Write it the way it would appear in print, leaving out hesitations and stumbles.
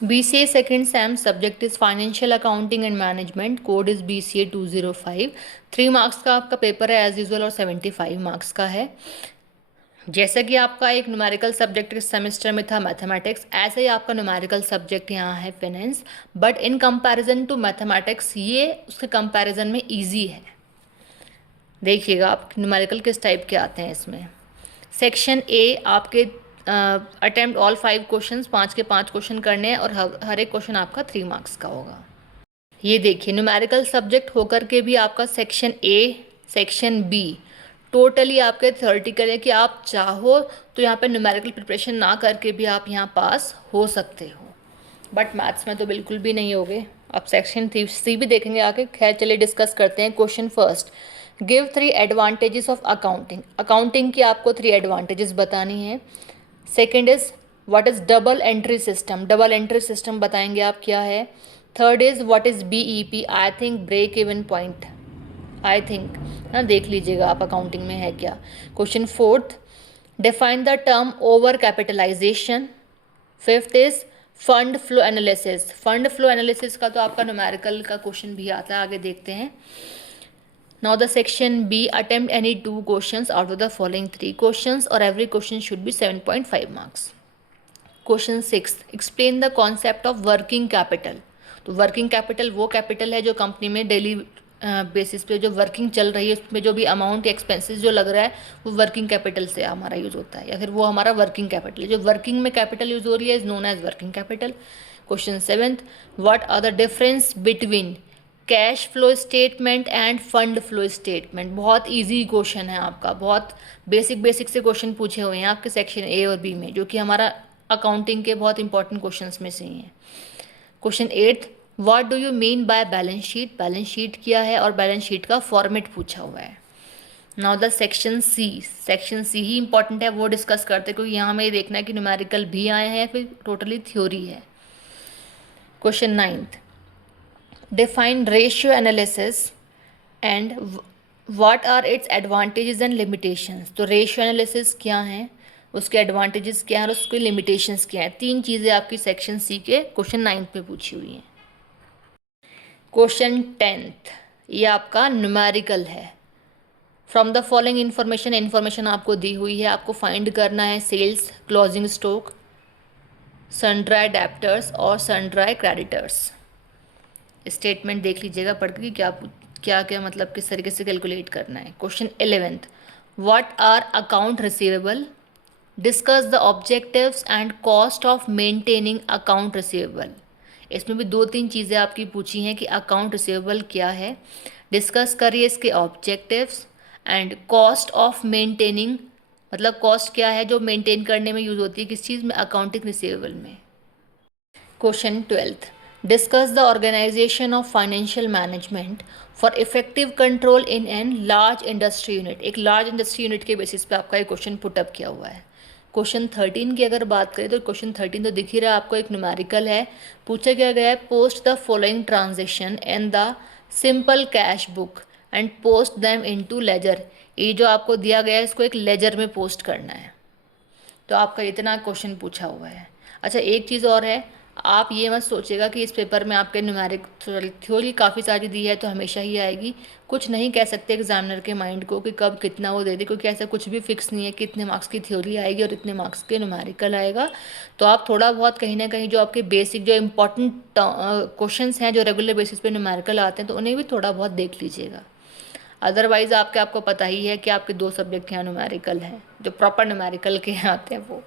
BCA second SEM subject is Financial Accounting and Management, code is BCA 205। 3 marks का आपका paper है as usual और 75 marks का है। जैसा कि आपका एक न्यूमेरिकल सब्जेक्ट इस सेमेस्टर में था मैथमेटिक्स, ऐसे ही आपका न्यूमेरिकल सब्जेक्ट यहाँ है finance, but in comparison to mathematics ये उसके कंपैरिजन में इजी है। देखिएगा आप न्यूमेरिकल किस टाइप के आते हैं इसमें। सेक्शन ए आपके अटेम्प्ट ऑल 5 क्वेश्चंस, 5 के 5 क्वेश्चन करने हैं और हर एक क्वेश्चन आपका 3 मार्क्स का होगा। ये देखिए न्यूमेरिकल सब्जेक्ट होकर के भी आपका section A, section be totally आपके थ्योरेटिकल है कि आप चाहो तो यहाँ पे न्यूमेरिकल प्रिपरेशन ना करके भी आप यहाँ पास हो सकते हो, बट मैथ्स में तो बिल्कुल भी नहीं होगे। अब सेक्शन सी भी देखेंगे आके। खैर चलिए डिस्कस करते हैं। Question first, give 3 advantages of accounting. Accounting की आपको 3 एडवांटेजेस बतानी है। Second is what is double entry system. Double entry system बताएंगे आप क्या है। Third is what is BEP, I think break even point, I think ना, देख लीजिएगा आप अकाउंटिंग में है क्या। Question fourth, define the term over capitalisation. Fifth is fund flow analysis. Fund flow analysis का तो आपका न्यूमेरिकल का क्वेश्चन भी आता है, आगे देखते हैं। Now the section B, attempt any 2 questions out of the following 3 questions or every question should be 7.5 marks. Question 6, explain the concept of working capital. तो वर्किंग कैपिटल वो कैपिटल है जो कंपनी में डेली बेसिस पे जो working चल रही है उसमें जो भी अमाउंट एक्सपेंसेस जो लग रहा है वो वर्किंग कैपिटल से हमारा यूज़ होता है, या फिर वो हमारा वर्किंग कैपिटल है। जो वर्किंग में कैपिटल यूज़ हो रही है is known as working capital. Question 7, what are the difference between cash flow statement and fund flow statement. बहुत इजी क्वेश्चन है आपका, बहुत बेसिक से क्वेश्चन पूछे हुए हैं आपके सेक्शन ए और बी में, जो कि हमारा अकाउंटिंग के बहुत इंपॉर्टेंट क्वेश्चंस में से ही हैं। Question 8, what do you mean by balance sheet. Balance sheet क्या है और बैलेंस शीट का फॉर्मेट पूछा हुआ है। Now the section C, section C ही इंपॉर्टेंट है, वो डिस्कस करते हैं क्योंकि यहाँ हमें देखना है कि न्यूमेरिकल भी आए हैं फिर टोटली थ्योरी है। Question 9th, define ratio analysis and what are its advantages and limitations। तो रेशियो एनालिसिस क्या है, उसके एडवांटेजेस क्या है और उसके लिमिटेशंस क्या है। 3 चीज़ें आपकी सेक्शन सी के क्वेश्चन 9th में पूछी हुई हैं। क्वेश्चन 10th, ये आपका न्यूमेरिकल है। फ्रॉम द फॉलोइंग इन्फॉर्मेशन आपको दी हुई है, आपको फाइंड करना है सेल्स, क्लोजिंग स्टॉक, सनड्राई डेब्टर्स और सनड्राई क्रेडिटर्स। स्टेटमेंट देख लीजिएगा पढ़ के क्या क्या मतलब किस तरीके से कैलकुलेट करना है। Question 11th, what are account receivable. Discuss the objectives and cost of maintaining account receivable. इसमें भी 2-3 चीज़ें आपकी पूछी हैं कि अकाउंट रिसीवेबल क्या है, डिस्कस करिए इसके objectives and cost of maintaining, मतलब कॉस्ट क्या है जो मेंटेन करने में यूज़ होती है किस चीज़ में, अकाउंटिंग रिसीवेबल में। Question 12th, discuss the organization of financial management for effective control in an large industry unit। एक लार्ज इंडस्ट्री यूनिट के बेसिस पे आपका ये क्वेश्चन पुटअप किया हुआ है। क्वेश्चन 13 की अगर बात करें तो क्वेश्चन 13 तो दिख ही रहा है आपको, एक न्यूमेरिकल है। पूछा क्या गया है, post the following transaction in the simple cash book and post them into ledger. ये जो आपको दिया गया है इसको एक लेजर में पोस्ट करना है। तो आपका इतना क्वेश्चन पूछा हुआ है। अच्छा एक चीज़ और है, आप ये मत सोचिएगा कि इस पेपर में आपके न्यूमेरिक थ्योरी काफ़ी सारी दी है तो हमेशा ही आएगी। कुछ नहीं कह सकते एग्जामिनर के माइंड को कि कब कितना वो दे दे, क्योंकि ऐसा कुछ भी फिक्स नहीं है कि इतने मार्क्स की थ्योरी आएगी और इतने मार्क्स के न्यूमेरिकल आएगा। तो आप थोड़ा बहुत कहीं ना कहीं जो आपके बेसिक जो इंपॉर्टेंट क्वेश्चंस हैं जो रेगुलर बेसिस पे न्यूमेरिकल आते हैं तो उन्हें भी थोड़ा बहुत देख लीजिएगा। अदरवाइज़ आपको पता ही है कि आपके 2 सब्जेक्ट यहाँ न्यूमेरिकल हैं जो प्रॉपर न्यूमेरिकल के आते हैं वो।